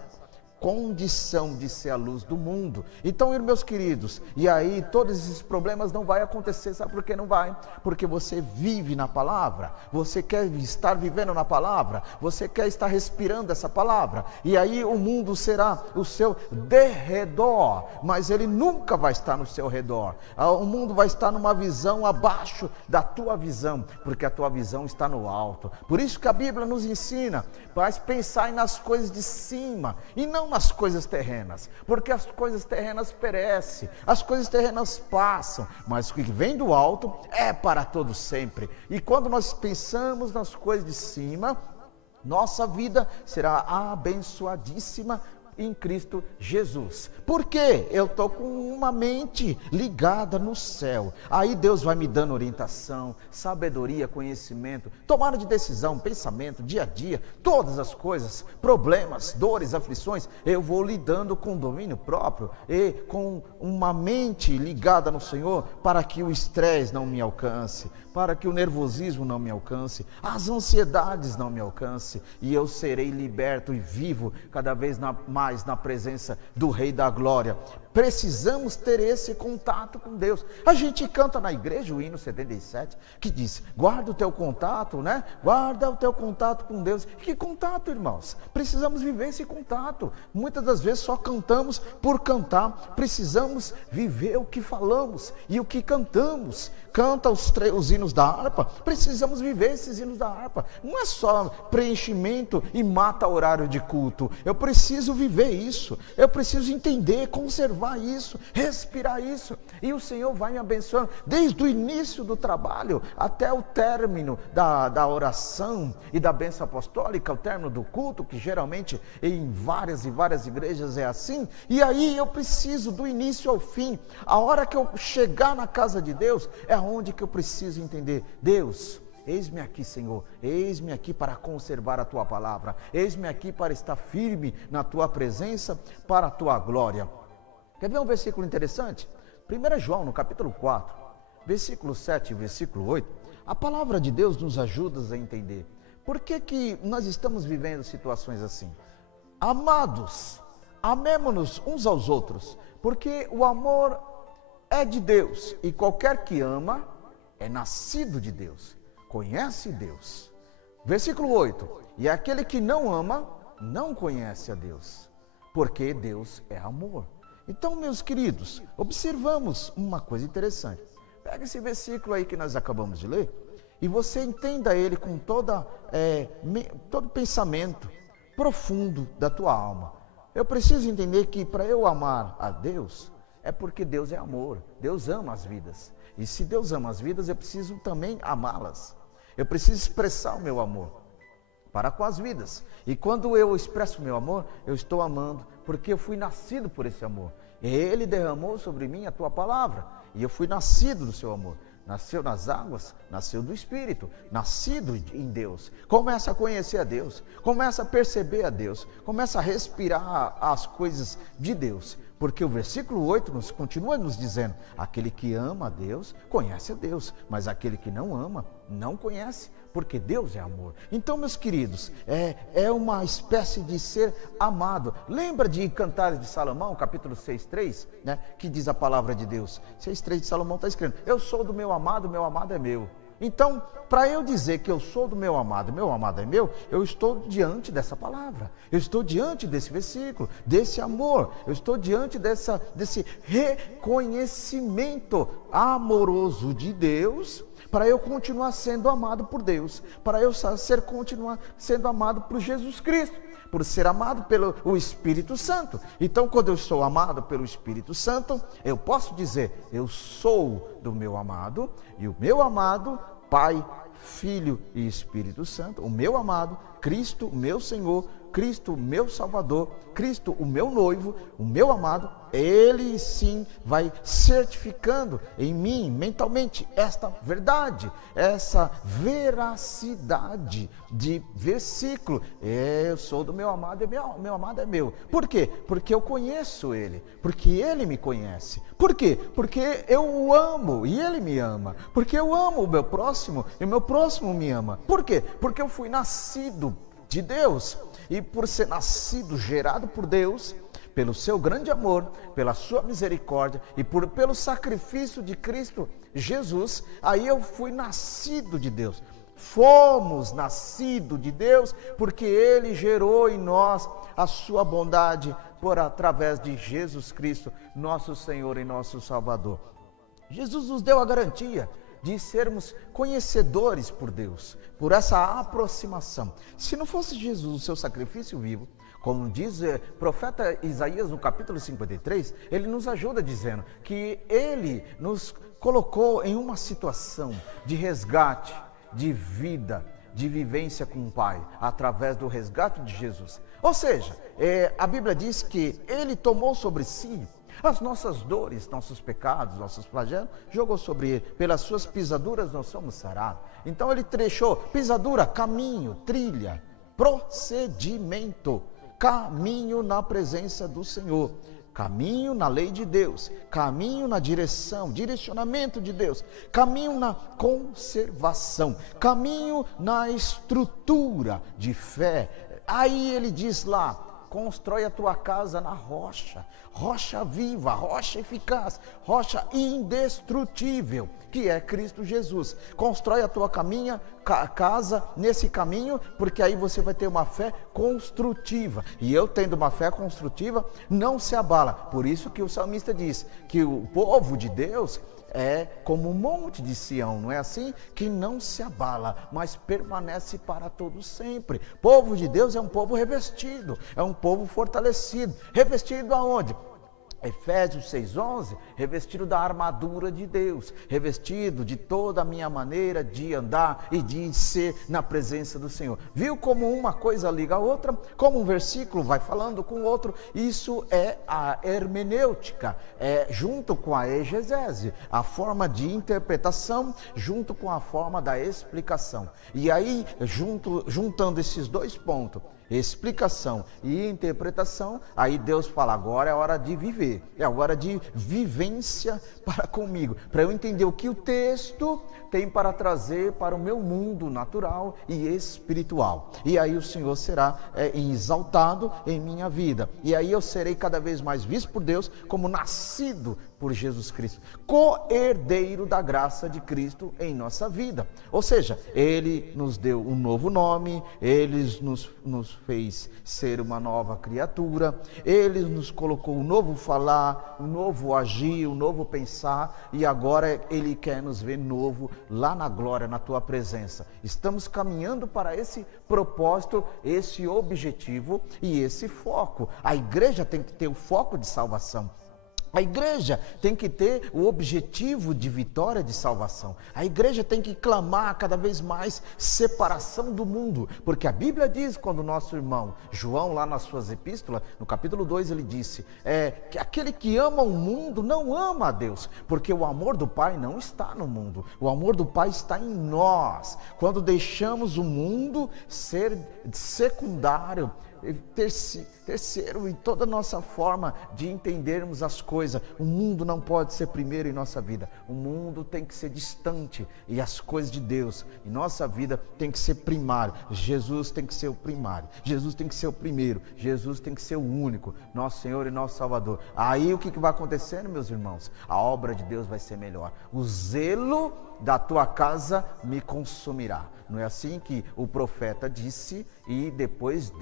condição de ser a luz do mundo. Então, meus queridos, e aí todos esses problemas não vai acontecer. Sabe por que não vai? Porque você vive na palavra, você quer estar vivendo na palavra, você quer estar respirando essa palavra, e aí o mundo será o seu derredor, mas ele nunca vai estar no seu redor. O mundo vai estar numa visão abaixo da tua visão, porque a tua visão está no alto. Por isso que a Bíblia nos ensina para pensar nas coisas de cima e não nas coisas terrenas, porque as coisas terrenas perecem, as coisas terrenas passam, mas o que vem do alto é para todo sempre. E quando nós pensamos nas coisas de cima, nossa vida será abençoadíssima em Cristo Jesus. Por quê? Eu estou com uma mente ligada no céu. Aí Deus vai me dando orientação, sabedoria, conhecimento, tomada de decisão, pensamento, dia a dia, todas as coisas, problemas, dores, aflições, eu vou lidando com domínio próprio e com uma mente ligada no Senhor, para que o estresse não me alcance, para que o nervosismo não me alcance, as ansiedades não me alcance, e eu serei liberto e vivo cada vez mais na presença do Rei da Glória. Precisamos ter esse contato com Deus. A gente canta na igreja o hino 77, que diz: guarda o teu contato, né? Guarda o teu contato com Deus. Que contato, irmãos? Precisamos viver esse contato. Muitas das vezes só cantamos por cantar. Precisamos viver o que falamos e o que cantamos. Canta os hinos da harpa, precisamos viver esses hinos da harpa. Não é só preenchimento e mata horário de culto. Eu preciso viver isso, eu preciso entender, conservar isso, respirar isso. E o Senhor vai me abençoando desde o início do trabalho até o término da oração e da bênção apostólica, o término do culto, que geralmente em várias e várias igrejas é assim. E aí eu preciso do início ao fim. A hora que eu chegar na casa de Deus é onde que eu preciso entender: Deus, eis-me aqui, Senhor, eis-me aqui para conservar a Tua palavra, eis-me aqui para estar firme na Tua presença, para a Tua glória. Quer ver um versículo interessante? 1 João, no capítulo 4, versículo 7 e versículo 8, a palavra de Deus nos ajuda a entender por que nós estamos vivendo situações assim. Amados, amemo-nos uns aos outros, porque o amor é de Deus, e qualquer que ama é nascido de Deus, conhece Deus. Versículo 8, e aquele que não ama, não conhece a Deus, porque Deus é amor. Então, meus queridos, observamos uma coisa interessante. Pega esse versículo aí que nós acabamos de ler, e você entenda ele com todo pensamento profundo da tua alma. Eu preciso entender que para eu amar a Deus, é porque Deus é amor, Deus ama as vidas. E se Deus ama as vidas, eu preciso também amá-las. Eu preciso expressar o meu amor para com as vidas. E quando eu expresso o meu amor, eu estou amando, porque eu fui nascido por esse amor. Ele derramou sobre mim a tua palavra, e eu fui nascido do seu amor. Nasceu nas águas, nasceu do Espírito, nascido em Deus. Começa a conhecer a Deus, começa a perceber a Deus, começa a respirar as coisas de Deus. Porque o versículo 8 continua nos dizendo, aquele que ama a Deus, conhece a Deus, mas aquele que não ama, não conhece, porque Deus é amor. Então, meus queridos, é uma espécie de ser amado. Lembra de Cantares de Salomão, capítulo 6:3, né, que diz a palavra de Deus? 6:3 de Salomão está escrito, eu sou do meu amado é meu. Então, para eu dizer que eu sou do meu amado é meu, eu estou diante dessa palavra, eu estou diante desse versículo, desse amor, eu estou diante desse reconhecimento amoroso de Deus, para eu continuar sendo amado por Deus, para eu continuar sendo amado por Jesus Cristo, por ser amado pelo Espírito Santo. Então, quando eu sou amado pelo Espírito Santo, eu posso dizer, eu sou do meu amado, e o meu amado, Pai, Filho e Espírito Santo, o meu amado, Cristo, o meu Senhor, Cristo, o meu Salvador, Cristo, o meu noivo, o meu amado, ele sim vai certificando em mim, mentalmente, esta verdade, essa veracidade de versículo. Eu sou do meu amado, meu amado é meu. Por quê? Porque eu conheço ele, porque ele me conhece. Por quê? Porque eu o amo e ele me ama. Porque eu amo o meu próximo e o meu próximo me ama. Por quê? Porque eu fui nascido de Deus, e por ser nascido, gerado por Deus, pelo seu grande amor, pela sua misericórdia e pelo sacrifício de Cristo Jesus, aí eu fui nascido de Deus. Fomos nascidos de Deus porque Ele gerou em nós a sua bondade através de Jesus Cristo, nosso Senhor e nosso Salvador. Jesus nos deu a garantia de sermos conhecedores por Deus, por essa aproximação. Se não fosse Jesus, o seu sacrifício vivo, como diz o profeta Isaías no capítulo 53, ele nos ajuda dizendo que ele nos colocou em uma situação de resgate, de vida, de vivência com o Pai, através do resgate de Jesus. Ou seja, a Bíblia diz que ele tomou sobre si as nossas dores, nossos pecados, nossos flagelos, jogou sobre ele. Pelas suas pisaduras nós somos sarados. Então ele trechou pisadura, caminho, trilha, procedimento, caminho na presença do Senhor, caminho na lei de Deus, caminho na direcionamento de Deus, caminho na conservação, caminho na estrutura de fé. Aí ele diz lá, constrói a tua casa na rocha, rocha viva, rocha eficaz, rocha indestrutível, que é Cristo Jesus. Constrói a tua casa nesse caminho, porque aí você vai ter uma fé construtiva. E eu tendo uma fé construtiva, não se abala. Por isso que o salmista diz que o povo de Deus é como um monte de Sião, não é assim? Que não se abala, mas permanece para todo sempre. Povo de Deus é um povo revestido, é um povo fortalecido. Revestido aonde? Efésios 6:11, revestido da armadura de Deus, revestido de toda a minha maneira de andar e de ser na presença do Senhor. Viu como uma coisa liga a outra? Como um versículo vai falando com o outro? Isso é a hermenêutica, junto com a exegese, a forma de interpretação, junto com a forma da explicação. E aí, juntando esses dois pontos, explicação e interpretação, aí Deus fala, agora é hora de viver, é hora de vivência para comigo, para eu entender o que o texto tem para trazer para o meu mundo natural e espiritual. E aí o Senhor será exaltado em minha vida. E aí eu serei cada vez mais visto por Deus como nascido por Jesus Cristo, co-herdeiro da graça de Cristo em nossa vida. Ou seja, Ele nos deu um novo nome, Ele nos fez ser uma nova criatura, Ele nos colocou um novo falar, um novo agir, um novo pensar, e agora Ele quer nos ver novo lá na glória, na Tua presença. Estamos caminhando para esse propósito, esse objetivo e esse foco. A igreja tem que ter o foco de salvação. A igreja tem que ter o objetivo de vitória de salvação. A igreja tem que clamar cada vez mais separação do mundo. Porque a Bíblia diz, quando o nosso irmão João, lá nas suas epístolas, no capítulo 2, ele disse, que aquele que ama o mundo não ama a Deus. Porque o amor do Pai não está no mundo. O amor do Pai está em nós. Quando deixamos o mundo ser secundário, terceiro em toda a nossa forma de entendermos as coisas, o mundo não pode ser primeiro em nossa vida, o mundo tem que ser distante, e as coisas de Deus em nossa vida tem que ser primário. Jesus tem que ser o primário, Jesus tem que ser o primeiro, Jesus tem que ser o único, nosso Senhor e nosso Salvador. Aí o que vai acontecendo, meus irmãos? A obra de Deus vai ser melhor, o zelo da tua casa me consumirá. Não é assim que o profeta disse, e depois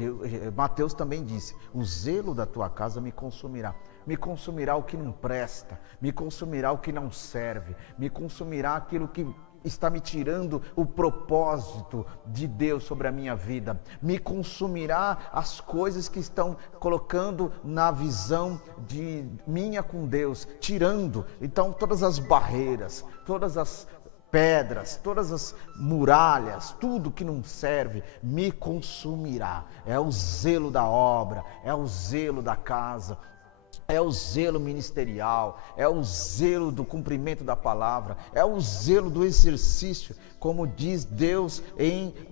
Mateus também disse, o zelo da tua casa me consumirá. Me consumirá o que não presta, me consumirá o que não serve, me consumirá aquilo que está me tirando o propósito de Deus sobre a minha vida, me consumirá as coisas que estão colocando na visão de minha com Deus, tirando, então, todas as barreiras, todas as pedras, todas as muralhas, tudo que não serve, me consumirá. É o zelo da obra, é o zelo da casa, é o zelo ministerial, é o zelo do cumprimento da palavra, é o zelo do exercício, como diz Deus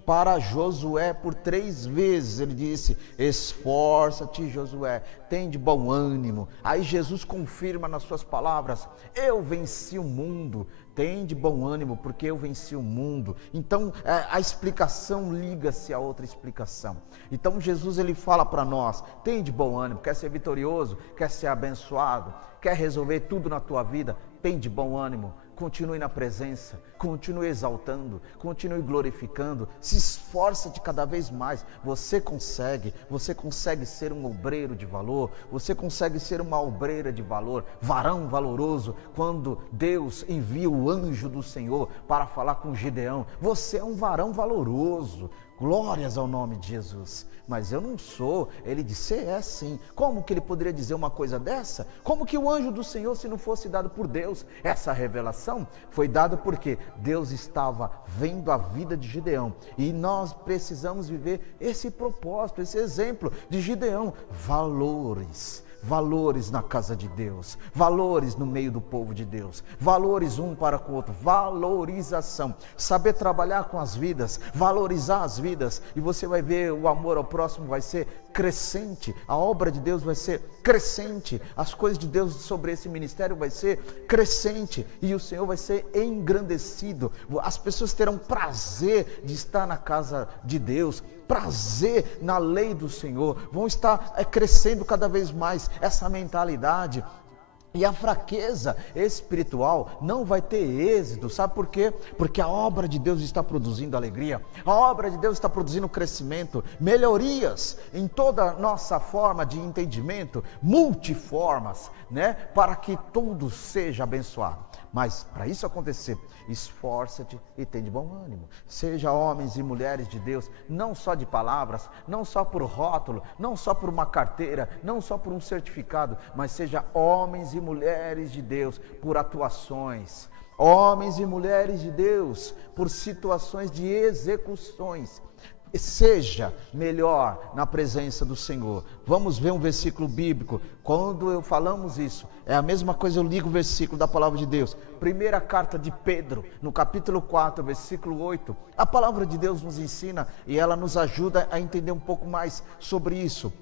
para Josué por 3 vezes, ele disse, esforça-te, Josué, tem de bom ânimo. Aí Jesus confirma nas suas palavras, eu venci o mundo, tem de bom ânimo, porque eu venci o mundo. Então, a explicação liga-se a outra explicação. Então, Jesus, ele fala para nós, tem de bom ânimo, quer ser vitorioso, quer ser abençoado, quer resolver tudo na tua vida, tem de bom ânimo. Continue na presença, continue exaltando, continue glorificando, se esforça de cada vez mais. Você consegue ser um obreiro de valor, você consegue ser uma obreira de valor, varão valoroso. Quando Deus envia o anjo do Senhor para falar com Gideão, você é um varão valoroso. Glórias ao nome de Jesus. Mas eu não sou. Ele disse, é sim. Como que ele poderia dizer uma coisa dessa? Como que o anjo do Senhor, se não fosse dado por Deus? Essa revelação foi dada porque Deus estava vendo a vida de Gideão. E nós precisamos viver esse propósito, esse exemplo de Gideão. Valores na casa de Deus, valores no meio do povo de Deus, valores um para com o outro, valorização, saber trabalhar com as vidas, valorizar as vidas, e você vai ver o amor ao próximo vai ser crescente, a obra de Deus vai ser crescente, as coisas de Deus sobre esse ministério vai ser crescente, e o Senhor vai ser engrandecido, as pessoas terão prazer de estar na casa de Deus, prazer na lei do Senhor, vão estar crescendo cada vez mais essa mentalidade. E a fraqueza espiritual não vai ter êxito, sabe por quê? Porque a obra de Deus está produzindo alegria, a obra de Deus está produzindo crescimento, melhorias em toda a nossa forma de entendimento, multiformas, né? Para que tudo seja abençoado. Mas para isso acontecer, esforça-te e tem de bom ânimo. Seja homens e mulheres de Deus, não só de palavras, não só por rótulo, não só por uma carteira, não só por um certificado, mas seja homens e mulheres de Deus por atuações. Homens e mulheres de Deus por situações de execuções. seja melhor na presença do Senhor. Vamos ver um versículo bíblico. Quando falamos isso, é a mesma coisa, eu ligo o versículo da palavra de Deus. Primeira carta de Pedro, no capítulo 4, versículo 8. A palavra de Deus nos ensina e ela nos ajuda a entender um pouco mais sobre isso.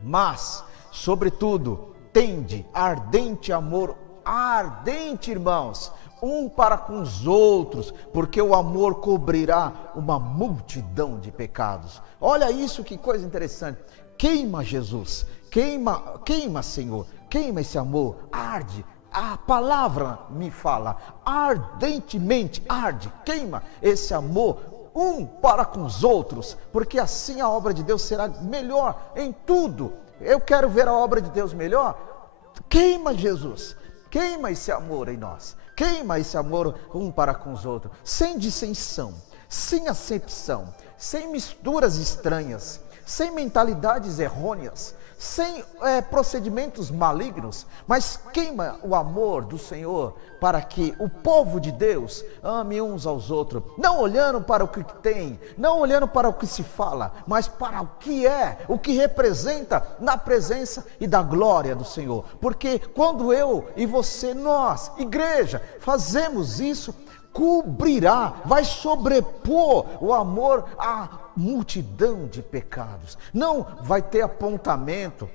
Mas, sobretudo, tende ardente amor, ardente, irmãos, um para com os outros, porque o amor cobrirá uma multidão de pecados. Olha isso, que coisa interessante. Queima Jesus, queima Senhor, queima esse amor, arde. A palavra me fala, ardentemente arde, queima esse amor um para com os outros, porque assim a obra de Deus será melhor em tudo. Eu quero ver a obra de Deus melhor. Queima Jesus, queima esse amor em nós, queima esse amor um para com os outros, sem dissensão, sem acepção, sem misturas estranhas, sem mentalidades errôneas, sem procedimentos malignos, mas queima o amor do Senhor para que o povo de Deus ame uns aos outros, não olhando para o que tem, não olhando para o que se fala, mas para o que é, o que representa na presença e da glória do Senhor. Porque quando eu e você, nós, igreja, fazemos isso, cobrirá, vai sobrepor o amor à multidão de pecados. Não vai ter apontamento,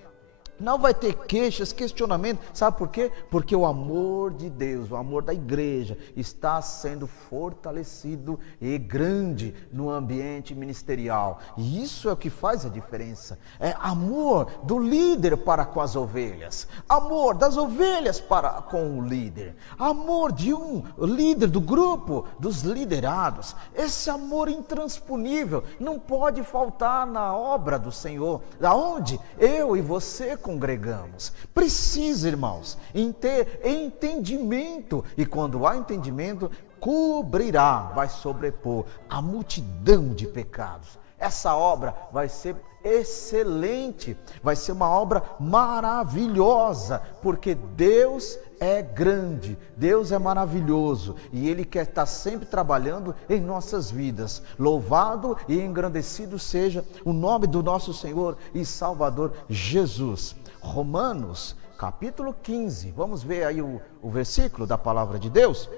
não vai ter queixas, questionamento. Sabe por quê? Porque o amor de Deus, o amor da igreja está sendo fortalecido e grande no ambiente ministerial. E isso é o que faz a diferença. É amor do líder para com as ovelhas, amor das ovelhas para com o líder, amor de um líder do grupo, dos liderados. Esse amor intransponível não pode faltar na obra do Senhor, aonde eu e você congregamos. Precisa, irmãos, em ter entendimento, e quando há entendimento, cobrirá, vai sobrepor a multidão de pecados. Essa obra vai ser excelente, vai ser uma obra maravilhosa, porque Deus é grande, Deus é maravilhoso e Ele quer estar sempre trabalhando em nossas vidas. Louvado e engrandecido seja o nome do nosso Senhor e Salvador Jesus. Romanos capítulo 15, vamos ver aí o versículo da palavra de Deus.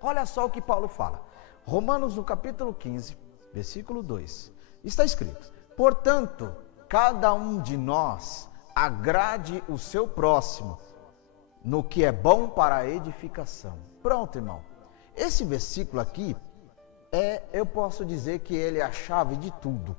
Olha só o que Paulo fala. Romanos no capítulo 15, versículo 2, está escrito: portanto, cada um de nós agrade o seu próximo no que é bom para a edificação. Pronto, irmão. Esse versículo aqui, eu posso dizer que ele é a chave de tudo.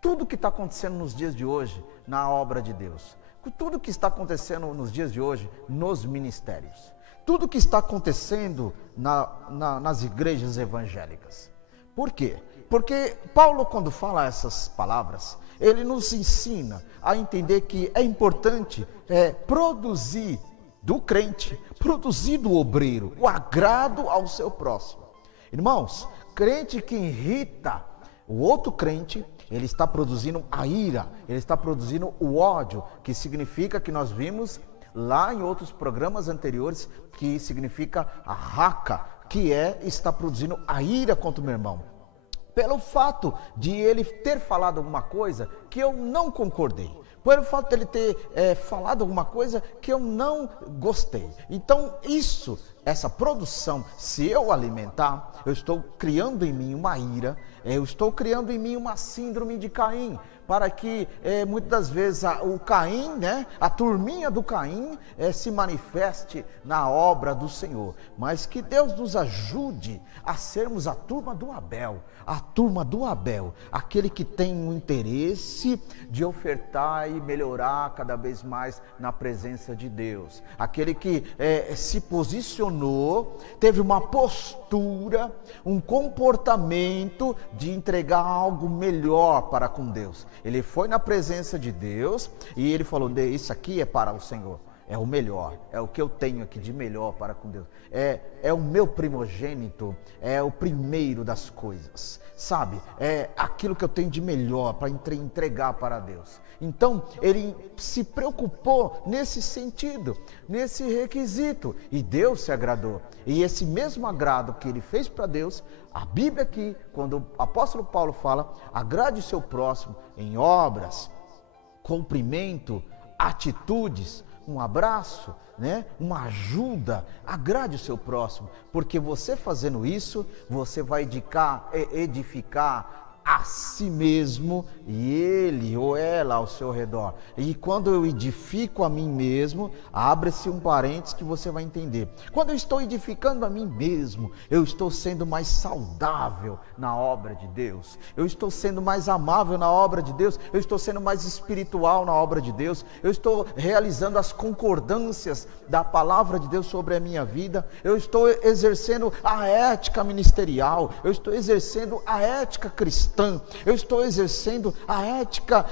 Tudo que está acontecendo nos dias de hoje na obra de Deus. Tudo que está acontecendo nos dias de hoje nos ministérios. Tudo que está acontecendo nas igrejas evangélicas. Por quê? Porque Paulo, quando fala essas palavras, ele nos ensina a entender que é importante produzir do crente, produzir do obreiro, o agrado ao seu próximo. Irmãos, crente que irrita o outro crente, ele está produzindo a ira, ele está produzindo o ódio, que significa, que nós vimos lá em outros programas anteriores, que significa a raca, que está produzindo a ira contra o meu irmão. Pelo fato de ele ter falado alguma coisa que eu não concordei, pelo fato de ele ter falado alguma coisa que eu não gostei. Então essa produção, se eu alimentar, eu estou criando em mim uma ira, eu estou criando em mim uma síndrome de Caim, para que muitas das vezes o Caim, a turminha do Caim se manifeste na obra do Senhor. Mas que Deus nos ajude a sermos a turma do Abel, aquele que tem um interesse de ofertar e melhorar cada vez mais na presença de Deus, aquele que se posicionou, teve uma postura, um comportamento de entregar algo melhor para com Deus. Ele foi na presença de Deus e ele falou: isso aqui é para o Senhor. é o melhor, é o que eu tenho aqui de melhor para com Deus, é o meu primogênito, é o primeiro das coisas, sabe, é aquilo que eu tenho de melhor para entregar para Deus. Então ele se preocupou nesse sentido, nesse requisito, e Deus se agradou, e esse mesmo agrado que ele fez para Deus, a Bíblia aqui, quando o apóstolo Paulo fala, agrade o seu próximo em obras, cumprimento, atitudes, um abraço, né? Uma ajuda, agrade o seu próximo, porque você fazendo isso, você vai edificar a si mesmo e ele ou ela ao seu redor. E quando eu edifico a mim mesmo, abre-se um parênteses que você vai entender. Quando eu estou edificando a mim mesmo, eu estou sendo mais saudável na obra de Deus, eu estou sendo mais amável na obra de Deus, eu estou sendo mais espiritual na obra de Deus, eu estou realizando as concordâncias da palavra de Deus sobre a minha vida, eu estou exercendo a ética ministerial, eu estou exercendo a ética cristã, eu estou exercendo a ética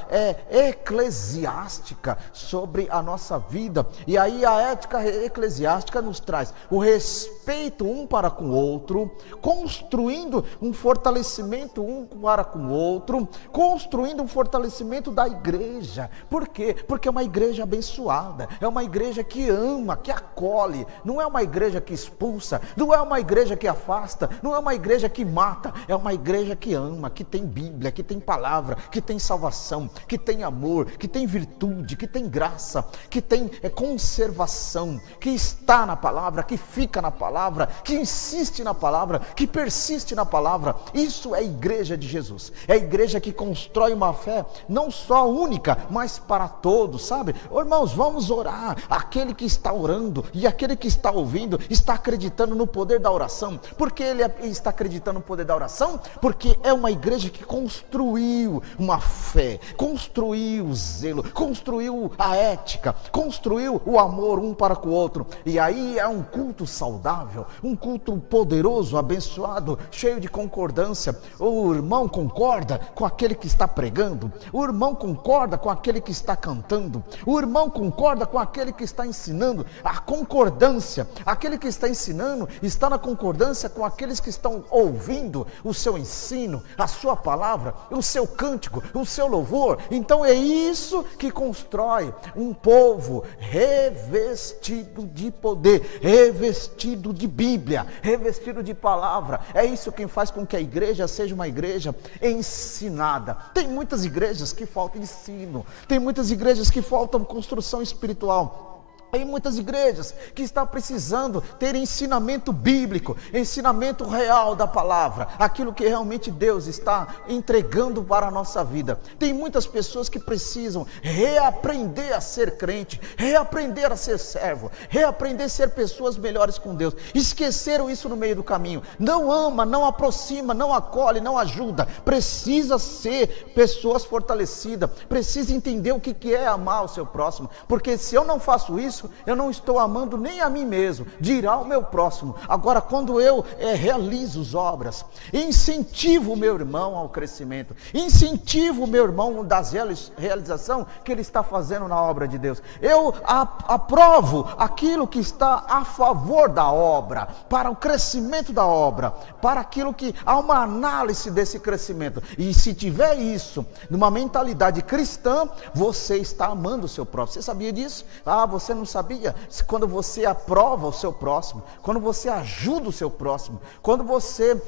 eclesiástica sobre a nossa vida. E aí a ética eclesiástica nos traz o respeito um para com o outro, construindo um fortalecimento um para com o outro, construindo um fortalecimento da igreja. Por quê? Porque é uma igreja abençoada, é uma igreja que ama, que acolhe, não é uma igreja que expulsa, não é uma igreja que afasta, não é uma igreja que mata, é uma igreja que ama, que tem Bíblia, que tem palavra, que tem salvação, que tem amor, que tem virtude, que tem graça, que tem conservação, que está na palavra, que fica na palavra, que insiste na palavra, que persiste na palavra. Isso é a igreja de Jesus, é a igreja que constrói uma fé não só única, mas para todos, sabe? Irmãos, vamos orar. Aquele que está orando e aquele que está ouvindo está acreditando no poder da oração. Por que ele está acreditando no poder da oração? Porque é uma igreja que construiu uma fé, construiu o zelo, construiu a ética, construiu o amor um para com o outro. E aí é um culto saudável, um culto poderoso, abençoado, cheio de concordância. O irmão concorda com aquele que está pregando, o irmão concorda com aquele que está cantando, o irmão concorda com aquele que está ensinando. A concordância, aquele que está ensinando está na concordância com aqueles que estão ouvindo o seu ensino, a sua palavra, o seu cântico, o seu louvor. Então é isso que constrói um povo revestido de poder, revestido de Bíblia, revestido de palavra. É isso que faz com que a igreja seja uma igreja ensinada. Tem muitas igrejas que faltam ensino, tem muitas igrejas que faltam construção espiritual. Tem muitas igrejas que estão precisando ter ensinamento bíblico, ensinamento real da palavra, aquilo que realmente Deus está entregando para a nossa vida. Tem muitas pessoas que precisam reaprender a ser crente, reaprender a ser servo, reaprender a ser pessoas melhores com Deus. Esqueceram isso no meio do caminho. Não ama, não aproxima, não acolhe, não ajuda. Precisa ser pessoas fortalecidas, precisa entender o que é amar o seu próximo, porque se eu não faço isso, eu não estou amando nem a mim mesmo, dirá o meu próximo. Agora, quando eu realizo as obras, incentivo o meu irmão ao crescimento, incentivo o meu irmão das realização que ele está fazendo na obra de Deus, eu aprovo aquilo que está a favor da obra, para o crescimento da obra, para aquilo que há uma análise desse crescimento. E se tiver isso numa mentalidade cristã, você está amando o seu próximo. Você sabia disso? Você não sabia? Quando você aprova o seu próximo, quando você ajuda o seu próximo, quando você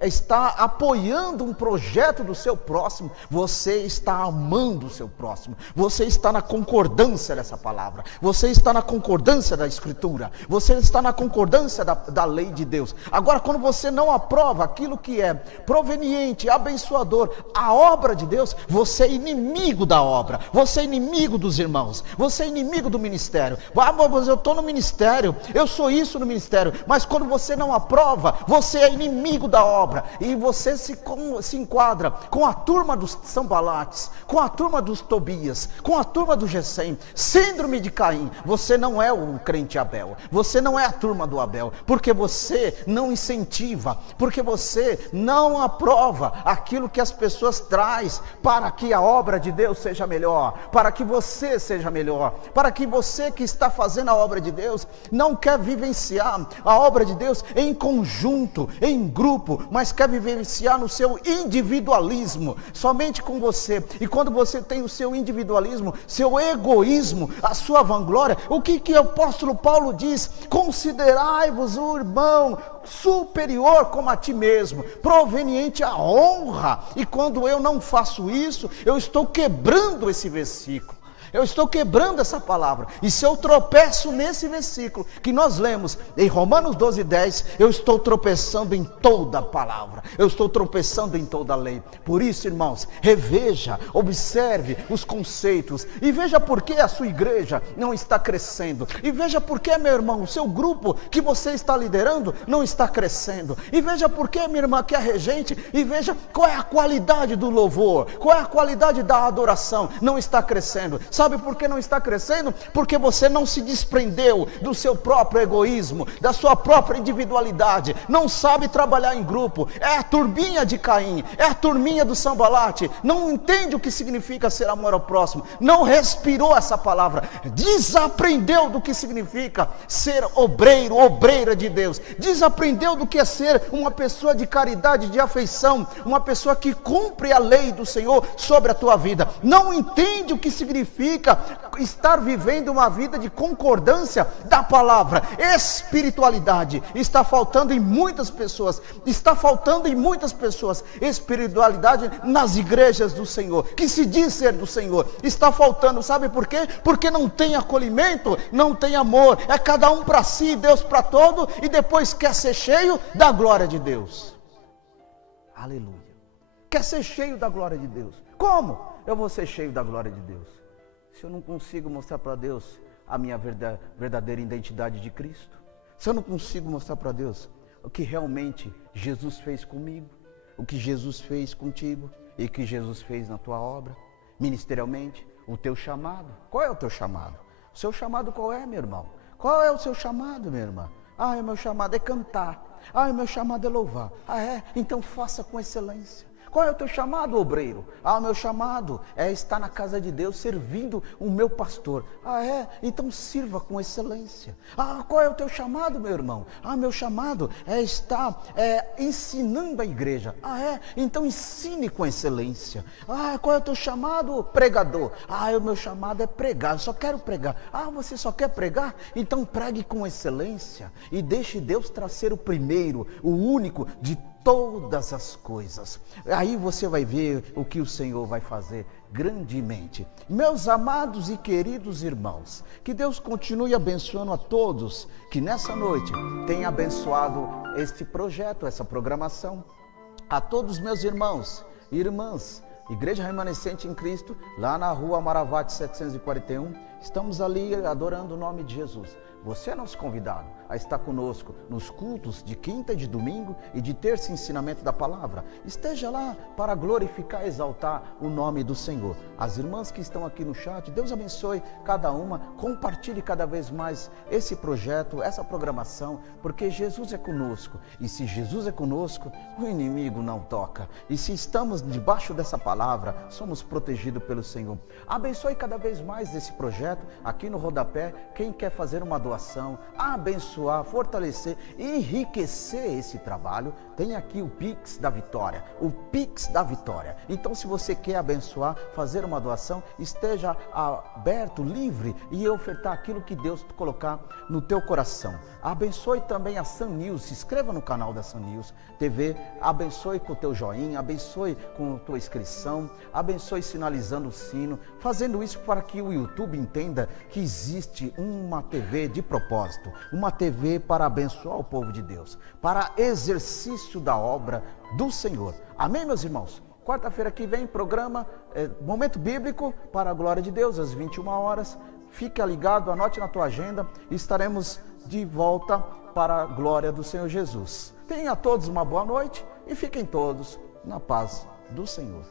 está apoiando um projeto do seu próximo, você está amando o seu próximo, você está na concordância dessa palavra, você está na concordância da Escritura, você está na concordância da lei de Deus. Agora, quando você não aprova aquilo que é proveniente, abençoador, a obra de Deus, você é inimigo da obra, você é inimigo dos irmãos, você é inimigo do ministério. Mas eu estou no ministério, eu sou isso no ministério, mas quando você não aprova, você é inimigo da obra, e você se enquadra com a turma dos Sanbalates, com a turma dos Tobias, com a turma do Gesem, síndrome de Caim. Você não é o crente Abel, você não é a turma do Abel, porque você não incentiva, porque você não aprova aquilo que as pessoas traz para que a obra de Deus seja melhor, para que você seja melhor, para que você você que está fazendo a obra de Deus, não quer vivenciar a obra de Deus em conjunto, em grupo, mas quer vivenciar no seu individualismo, somente com você. E quando você tem o seu individualismo, seu egoísmo, a sua vanglória, o que o apóstolo Paulo diz? Considerai-vos o irmão superior como a ti mesmo, proveniente à honra. E quando eu não faço isso, eu estou quebrando esse versículo. Eu estou quebrando essa palavra. E se eu tropeço nesse versículo que nós lemos em Romanos 12:10, eu estou tropeçando em toda a palavra. Eu estou tropeçando em toda a lei. Por isso, irmãos, reveja, observe os conceitos e veja por que a sua igreja não está crescendo. E veja por que, meu irmão, o seu grupo que você está liderando não está crescendo. E veja por que, minha irmã, que é regente, e veja qual é a qualidade do louvor, qual é a qualidade da adoração, não está crescendo. Sabe por que não está crescendo? Porque você não se desprendeu do seu próprio egoísmo, da sua própria individualidade, não sabe trabalhar em grupo, é a turminha de Caim, é a turminha do Sambalate, não entende o que significa ser amor ao próximo, não respirou essa palavra, desaprendeu do que significa ser obreiro, obreira de Deus, desaprendeu do que é ser uma pessoa de caridade, de afeição, uma pessoa que cumpre a lei do Senhor sobre a tua vida, não entende o que significa estar vivendo uma vida de concordância da palavra. Espiritualidade está faltando em muitas pessoas, espiritualidade nas igrejas do Senhor, que se diz ser do Senhor, está faltando. Sabe por quê? Porque não tem acolhimento, não tem amor, é cada um para si, Deus para todo, e depois quer ser cheio da glória de Deus. Aleluia. Quer ser cheio da glória de Deus. Como eu vou ser cheio da glória de Deus? Se eu não consigo mostrar para Deus a minha verdadeira identidade de Cristo, se eu não consigo mostrar para Deus o que realmente Jesus fez comigo, o que Jesus fez contigo e o que Jesus fez na tua obra, ministerialmente, o teu chamado. Qual é o teu chamado? O seu chamado qual é, meu irmão? Qual é o seu chamado, minha irmã? O meu chamado é cantar. O meu chamado é louvar. Então faça com excelência. Qual é o teu chamado, obreiro? O meu chamado é estar na casa de Deus, servindo o meu pastor. Então sirva com excelência. Qual é o teu chamado, meu irmão? Meu chamado é estar ensinando a igreja. Então ensine com excelência. Qual é o teu chamado, pregador? O meu chamado é pregar, eu só quero pregar. Você só quer pregar? Então pregue com excelência e deixe Deus ser o primeiro, o único de todas as coisas. Aí você vai ver o que o Senhor vai fazer grandemente. Meus amados e queridos irmãos, que Deus continue abençoando a todos que nessa noite tenha abençoado este projeto, essa programação. A todos meus irmãos e irmãs, Igreja Remanescente em Cristo, lá na rua Amaravate 741, estamos ali adorando o nome de Jesus. Você é nosso convidado a estar conosco nos cultos de quinta e de domingo e de terça ensinamento da palavra. Esteja lá para glorificar e exaltar o nome do Senhor. As irmãs que estão aqui no chat, Deus abençoe cada uma, compartilhe cada vez mais esse projeto, essa programação, porque Jesus é conosco. E se Jesus é conosco, o inimigo não toca. E se estamos debaixo dessa palavra, somos protegidos pelo Senhor. Abençoe cada vez mais esse projeto aqui no rodapé. Quem quer fazer uma doação, abençoar, fortalecer, enriquecer esse trabalho, tem aqui o Pix da Vitória, o Pix da Vitória. Então, se você quer abençoar, fazer uma doação, esteja aberto, livre e ofertar aquilo que Deus colocar no teu coração. Abençoe também a Sun News, se inscreva no canal da Sun News TV, abençoe com o teu joinha, abençoe com a tua inscrição, abençoe sinalizando o sino, fazendo isso para que o YouTube entenda que existe uma TV de propósito, uma TV para abençoar o povo de Deus, para exercício da obra do Senhor. Amém, meus irmãos? Quarta-feira que vem, programa Momento Bíblico para a Glória de Deus, às 21 horas. Fica ligado, anote na tua agenda, estaremos de volta para a glória do Senhor Jesus. Tenha a todos uma boa noite e fiquem todos na paz do Senhor.